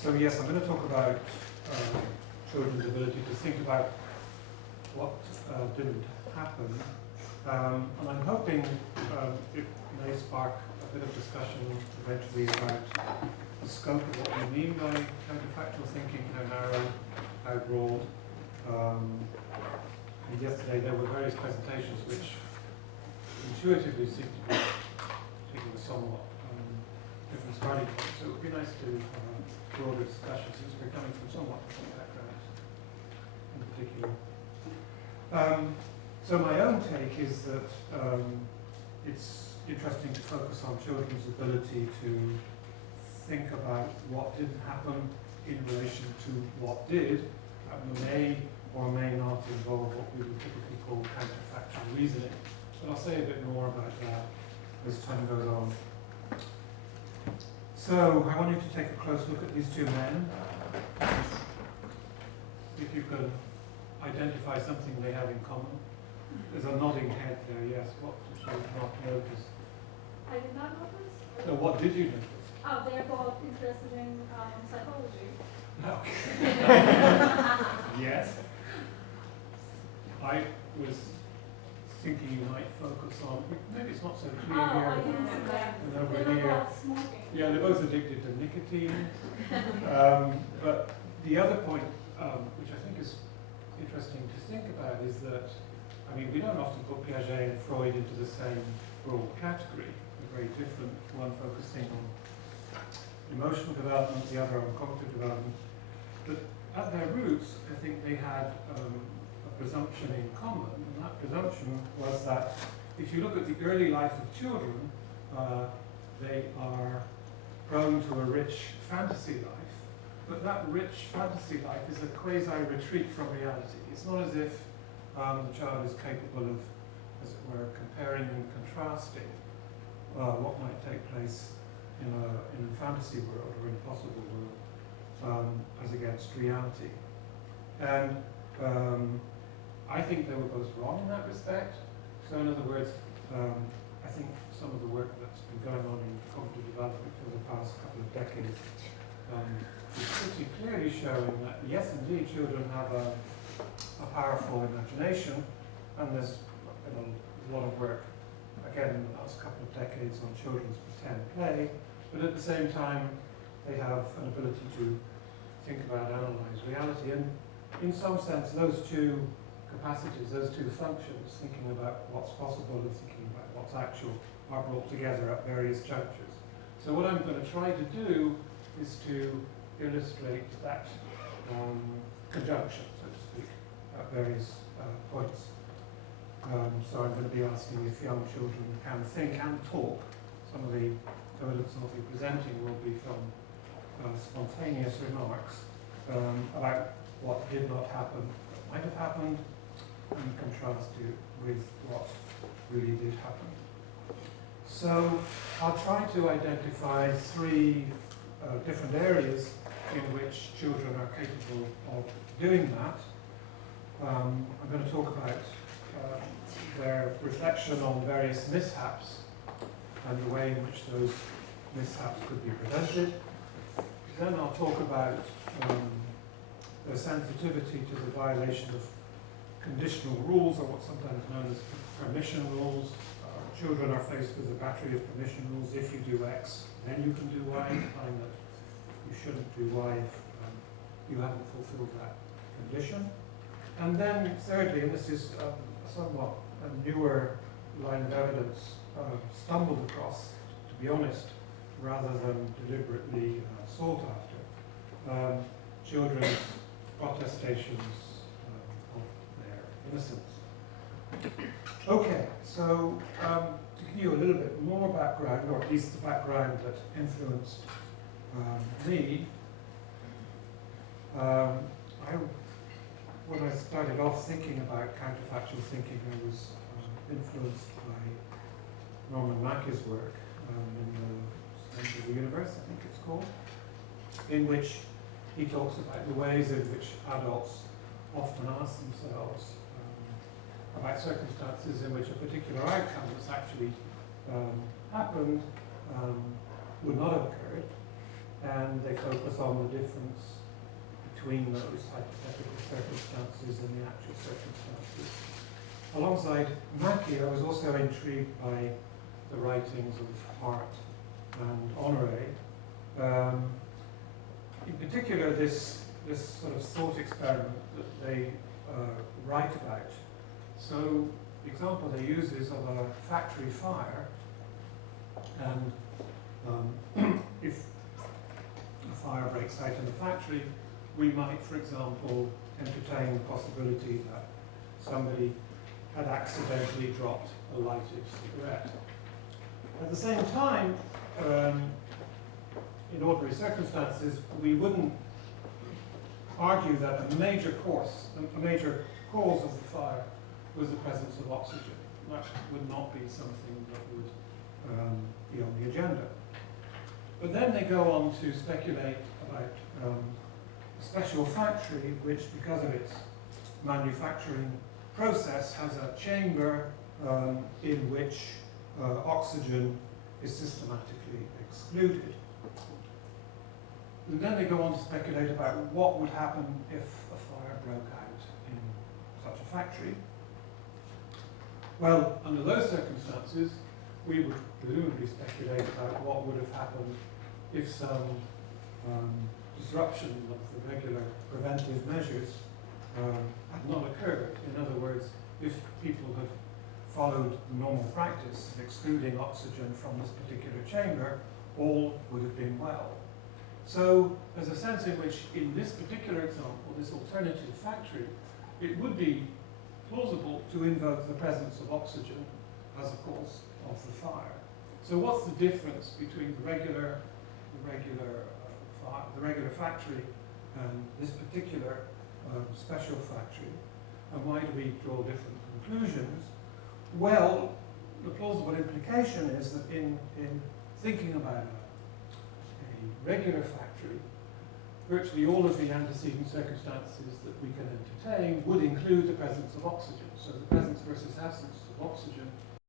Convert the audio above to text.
So yes, I'm going to talk about children's ability to think about what didn't happen. And I'm hoping it may spark a bit of discussion eventually about the scope of what we mean by counterfactual thinking, how narrow, how broad. And yesterday there were various presentations which intuitively seem to be taking a somewhat different starting point. So it would be nice to have a broader discussion since we're coming from somewhat different backgrounds in particular. So my own take is that it's interesting to focus on children's ability to think about what didn't happen in relation to what did, and may or may not involve what we would typically call counterfactual reasoning. But I'll say a bit more about that as time goes on. So I want you to take a close look at these two men. If you can identify something they have in common. There's a nodding head there, yes. What did you not notice? I did not notice. So what did you notice? Oh, they're both interested in psychology. Okay. Yes. I was thinking you might focus on, maybe it's not so clear Oh, here. I didn't see that. And They over were here. both smoking. Yeah, they're both addicted to nicotine. But the other point, which I think is interesting to think about, is that, I mean, we don't often put Piaget and Freud into the same broad category. They're very different, one focusing on emotional development, the other on cognitive development. But at their roots, I think they had a presumption in common, and that presumption was that if you look at the early life of children, they are prone to a rich fantasy life, but that rich fantasy life is a quasi-retreat from reality. It's not as if the child is capable of, as it were, comparing and contrasting what might take place in a fantasy world or in a possible world as against reality. And I think they were both wrong in that respect. So in other words, I think some of the work that's been going on in cognitive development for the past couple of decades is pretty clearly showing that yes, indeed, children have a powerful imagination, and there's been a lot of work, again, in the last couple of decades on children's pretend play, but at the same time, they have an ability to think about, analyze reality, and in some sense, those two capacities, those two functions, thinking about what's possible and thinking about what's actual, are brought together at various junctures. So what I'm going to try to do is to illustrate that conjunction, so to speak, at various points. So I'm going to be asking if young children can think and talk. Some of the evidence I'll be presenting will be from spontaneous remarks about what did not happen, what might have happened, and contrast it with what really did happen. So I'll try to identify three different areas in which children are capable of doing that. I'm going to talk about their reflection on various mishaps and the way in which those mishaps could be prevented. Then I'll talk about their sensitivity to the violation of conditional rules, or what's sometimes known as permission rules. Children are faced with a battery of permission rules. If you do X, then you can do Y, implying that you shouldn't do Y if you haven't fulfilled that condition. And then thirdly, and this is somewhat a newer line of evidence stumbled across, to be honest, rather than deliberately sought after, children's protestations of their innocence. Okay, so to give you a little bit more background, or at least the background that influenced me, when I started off thinking about counterfactual thinking, I was influenced by Norman Mackie's work in the Center of the Universe, I think it's called, in which he talks about the ways in which adults often ask themselves about circumstances in which a particular outcome that's actually happened would not have occurred, and they focus on the difference between those hypothetical circumstances and the actual circumstances. Alongside Mackie, I was also intrigued by the writings of Hart and Honoré. In particular, this sort of thought experiment that they write about. So the example they use is of a factory fire, and if a fire breaks out in the factory, we might, for example, entertain the possibility that somebody had accidentally dropped a lighted cigarette. At the same time, in ordinary circumstances, we wouldn't argue that a major cause of the fire was the presence of oxygen. That would not be something that would be on the agenda. But then they go on to speculate about a special factory which, because of its manufacturing process, has a chamber in which oxygen is systematically excluded. And then they go on to speculate about what would happen if a fire broke out in such a factory. Well, under those circumstances, we would presumably speculate about what would have happened if some disruption of the regular preventive measures had not occurred. In other words, if people have followed the normal practice of excluding oxygen from this particular chamber, all would have been well. So there's a sense in which, in this particular example, this alternative factory, it would be plausible to invoke the presence of oxygen as a cause of the fire. So what's the difference between the regular factory and this particular special factory, and why do we draw different conclusions? Well, the plausible implication is that in thinking about a regular factory, virtually all of the antecedent circumstances that we can entertain would include the presence of oxygen. So the presence versus absence of oxygen